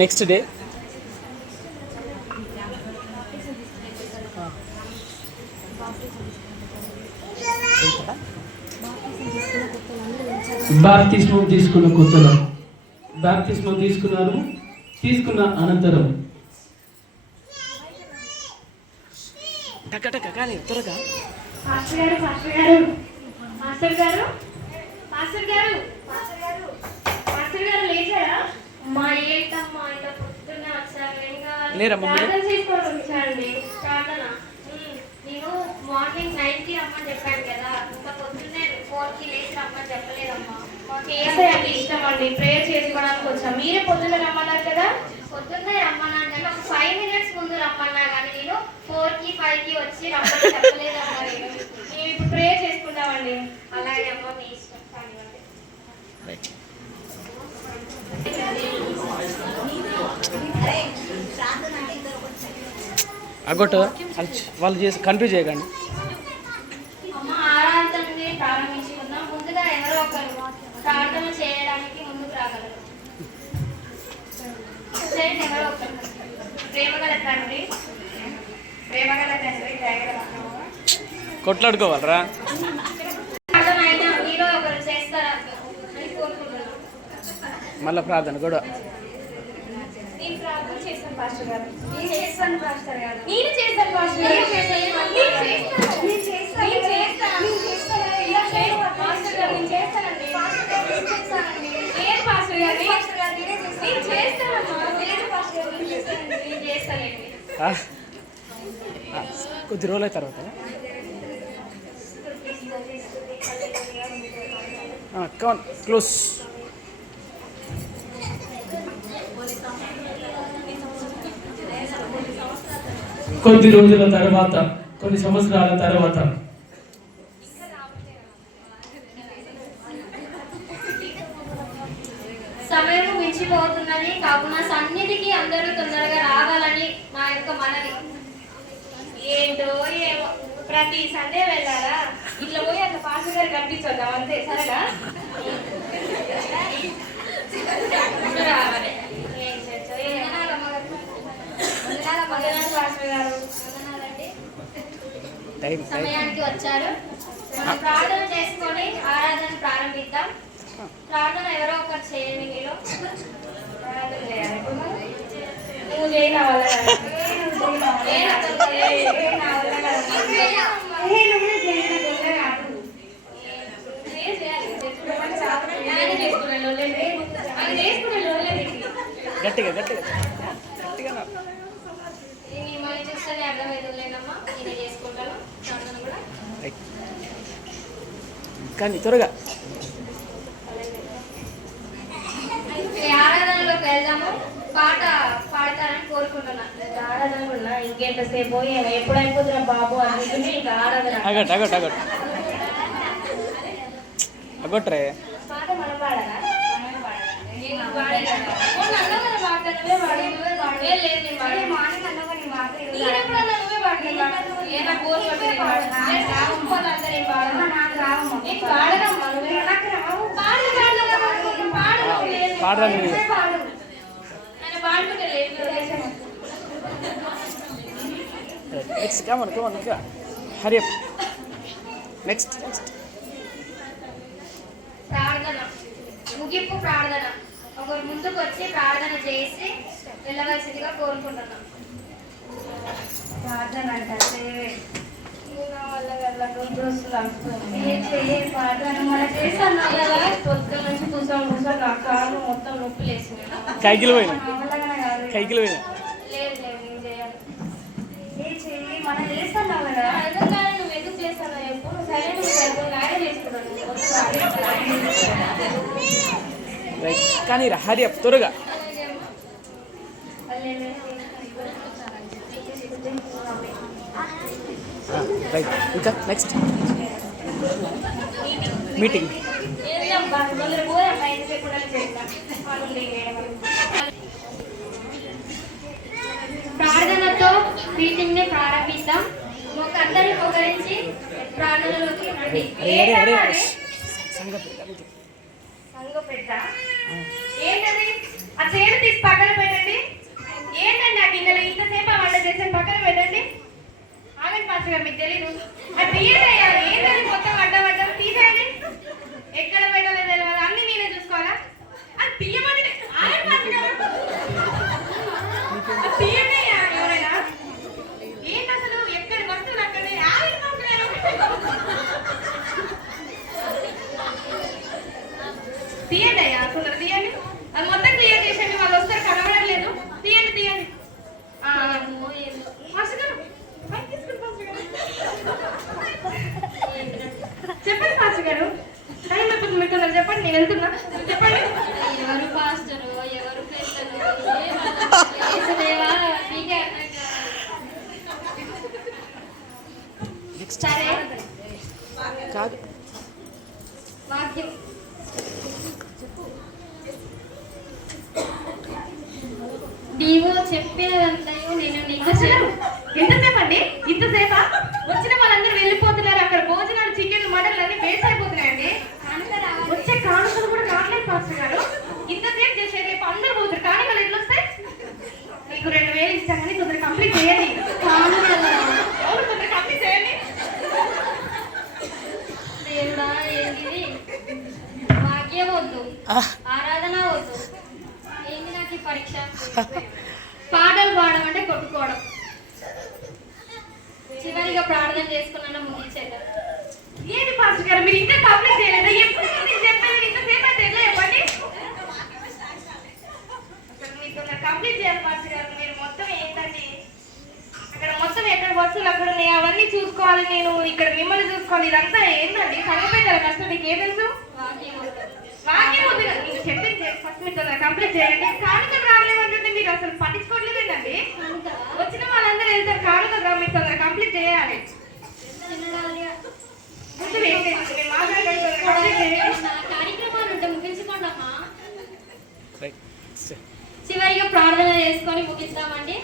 Next day బాప్తిస్మం తీసుకున్న కొత్తలో బాప్తిస్మం తీసుకున్నారు. తీసుకున్న అనంతరం టక కానీ త్వరగా నేను మార్నింగ్ 9కి రమ్మని చెప్పాను కదా, ఇంకా పొద్దున్నే 4కి లేచి రమ్మని చెప్పలేదమ్మా. మాకు ఏసై అంటే ఇష్టం అండి, ప్రేయర్ చేసుకోవడానికి వచ్చాం. మీరే పొద్దున్న రమ్మన్నారు కదా, పొద్దున్నే రమ్మన్నాను కానీ ఒక 5 minutes ముందు రమ్మన్నా కానీ నేను 4కి 5కి వచ్చి రమ్మని చెప్పలేదమ్మా. మేము ఇప్పుడు ప్రేయర్ చేసుకుంటామండి. అలాగే అమ్మ మీ ఇష్టం కానివ్వండి. అగొట్టు వాళ్ళు చేసి కన్ఫ్యూజ్ చేయకండి. అమ్మ ఆరాధనని ప్రారంభించుకుందాం. ముందుగా ఎవరో ఒకరు ప్రార్థన చేయడానికి ముందుకు రాగలరు. ఎవరో ఒకరు. ప్రేమగల తండ్రి కొట్లాడుకోవాలరా ప్రార్థన అయితే మీలో ఒకరు చేస్తారా అని కోరుకుంటున్నాను. మళ్ళీ ప్రార్థన కూడా నేను ప్రార్థన చేస్తాను పాస్టర్ గారు. నేను చేస్తాను పాస్టర్ గారు. నేను చేస్తాను పాస్టర్ గారు. నేను చేస్తాను పాస్టర్ గారు. నేను చేస్తానండి పాస్టర్ గారు. నేను చేస్తానండి. లేదు పాస్టర్ గారు. పాస్టర్ గారు నేనే చేస్తాను. నేను చేస్తానమ్మా. లేదు పాస్టర్ గారు. నేను చేస్తానండి. నేను చేస్తానండి. కొద్ది రోజుల తర్వాత క్లోజ్. కొద్ది రోజుల తర్వాత, కొన్ని సంవత్సరాల తర్వాత సమయం మించిపోతున్నది కావున సన్నిధికి అందరూ తొందరగా రావాలని మా యొక్క మనవి. ఏంటో ఏమో ప్రతి సండే వెళ్ళాలా, ఇట్లా పోయి అట్లా పాస్టర్ గారు కనిపించొద్దాం అంతే. సరేనా రావాలి. ఏం చేస్తావు పాస్టర్ గారు. సమయానికి వచ్చారు. మనం ప్రార్థన చేసుకొని ఆరాధన ప్రారంభిద్దాం. ప్రార్థన ఎవరో ఒకరు చేయండి. మీరు ప్రార్థన చేయాలి. నువ్వు చేయనా వల్ల గట్టిగా మిమ్మల్ని చూస్తేనే అర్థమవుతుందేనమ్మా. నేను చేసుకుంటాను ప్రార్థన కూడా. కానీ త్వరగా ఆరాధనలోకి వెళ్దాము. పాట పాడతారని కోరుకుంటున్నా. ఆరాధన కూడా ఇంకెంతసేపు ఎప్పుడైపోతున్నా బాబు అనుకుంటే ఇంకా ఆరాధన అగొట్రే పాట మనం పాడాలా? పాడతాను next come on Hari up. Next ప్రార్థన ముగింపు ప్రార్థన. ఒకరు ముందుకు వచ్చి ప్రార్థన చేసి వెళ్ళవలసిందిగా కోరుకుంటున్నాం. ప్రార్థన అంటే పొద్దున నుంచి కూర్చొని నా కాళ్ళు మొత్తం నొప్పి లేసింది. కైకిలు పోయినా లేదు లేదు నేను చేయాలి. మనం చేస్తున్నావు కదా, నువ్వు ఎందుకు చేస్తావు ఎప్పుడు సైలెంట్ ఆయన చేసుకున్నాను. కానీ హరి అప్ త్వరగా. ఇంకా నెక్స్ట్ మీటింగ్. ప్రార్థనతో మీటింగ్ ని ప్రారంభిద్దాం. అందరిని ఒకరించి ప్రార్థనలోకి రండి. సంఘ పెద్ద ఏంటది? ఆ చేరు తీసి పక్కన పెట్టండి. ఏంటండి ఆ గిన్నెలు ఇంతసేపు ఆ వంట చేసి పక్కన పెట్టండి. ఆగండి పాస్ గారు, మీకు తెలీదు. అది తీయండి అయ్యా, ఏంటండి మొత్తం అడ్డం తీసేయండి. ఎక్కడ పెట్టాలో తెలియదు, అన్ని నేనే చూసుకోవాలా? అది తీయమని ఆగండి పాస్ గారు, అది తీయండి అయ్యా. ఎవరైనా ఏంటి అసలు ఎక్కడికి వస్తుంది అక్కడే. ఆగండి పాస్ గారు, తీయండి అయ్యా, కొందరు తీయండి. అది మొత్తం క్లియర్ చేసేయండి, వాళ్ళు వస్తారు కనబడలేదు. తీయండి తీయండి. పాస్ గారు పైకి తీసుకుని పాస్ గారు. చెప్పండి పాస్ గారు, టైం అయిపోతుంది మీకు, చెప్పండి, నేను వెళ్తున్నా. చెప్పండి. ఎవరు పాస్టరు, ఎవరు పెద్దలు, ఏసుదేవా, నీకే అర్థం కాదు. సరే కాదు వాక్యం నీవు చెప్పినదంతయు నేను నీకు అసలు ఎంతసేపు అండి? ఇంతసేపా? వచ్చిన వాళ్ళందరూ వెళ్ళిపోతున్నారు. అక్కడ భోజనాలు, చికెన్, మటన్లు అన్ని వేస్ట్ అయిపోతున్నాయండి. వచ్చే కానుకలు కూడా రావట్లేదు పాస్టర్ గారు. ఇంతసేపు చేసేది రేపు అందరూ పోతారు. కానుకలు ఎట్లా వస్తాయి? మీకు 2000 ఇస్తాను కానీ తొందరగా కంప్లీట్ చేయండి. ఎవరు తొందరగా కంప్లీట్ చేయండి. దేవుడా ఏంటిది? వాక్యం వద్దు, ఆరాధన వద్దు, ఏంటి నాకు ఈ పరీక్ష? పాటలు పాడమంటే కొట్టుకోవడం. చివరిగా ప్రార్థన చేసుకున్నాను ముగించేద్దాం. ఏంటి పాస్టర్ గారు మీరు ఇంకా కంప్లీట్ చేయలేదా? ఎప్పుడు నేను చెప్పేది ఇంతసేపు అంటే ఎట్లా చెప్పండి? అసలు మీకు కంప్లీట్ చేయాలి పాస్టర్ గారు. మీరు మొత్తం ఏంటండి, అక్కడ మొత్తం ఎక్కడ వస్తువులు అక్కడ ఉన్నాయి, అవన్నీ చూసుకోవాలి. నేను ఇక్కడ మిమ్మల్ని చూసుకోవాలి. ఇదంతా ఏంటండి? సరిపోయిందా కష్టం? మీకు ఏం తెలుసు? వాక్యం వద్దు. వాక్యం వద్దు కదా, మీకు చెప్పింది ఫస్ట్ మీరు తొందరగా కంప్లీట్ చేయండి. కానుకలు రాలేదు అంటుంటే మీరు అసలు పట్టించుకోవట్లేదండి. వచ్చిన వాళ్ళందరూ వెళ్తారు, కానుకలు రా, మీరు తొందరగా కంప్లీట్ చేయాలి. చిన్నదానిగా ముందు ఏంటండి మీరు మాట్లాడగలుగుతారు, కంప్లీట్ చేయండి. నా కార్యక్రమాలు ఉంటే ముగించుకోండి అమ్మా. రైట్ చివరిగా ప్రార్థన చేసుకొని ముగిద్దామండి.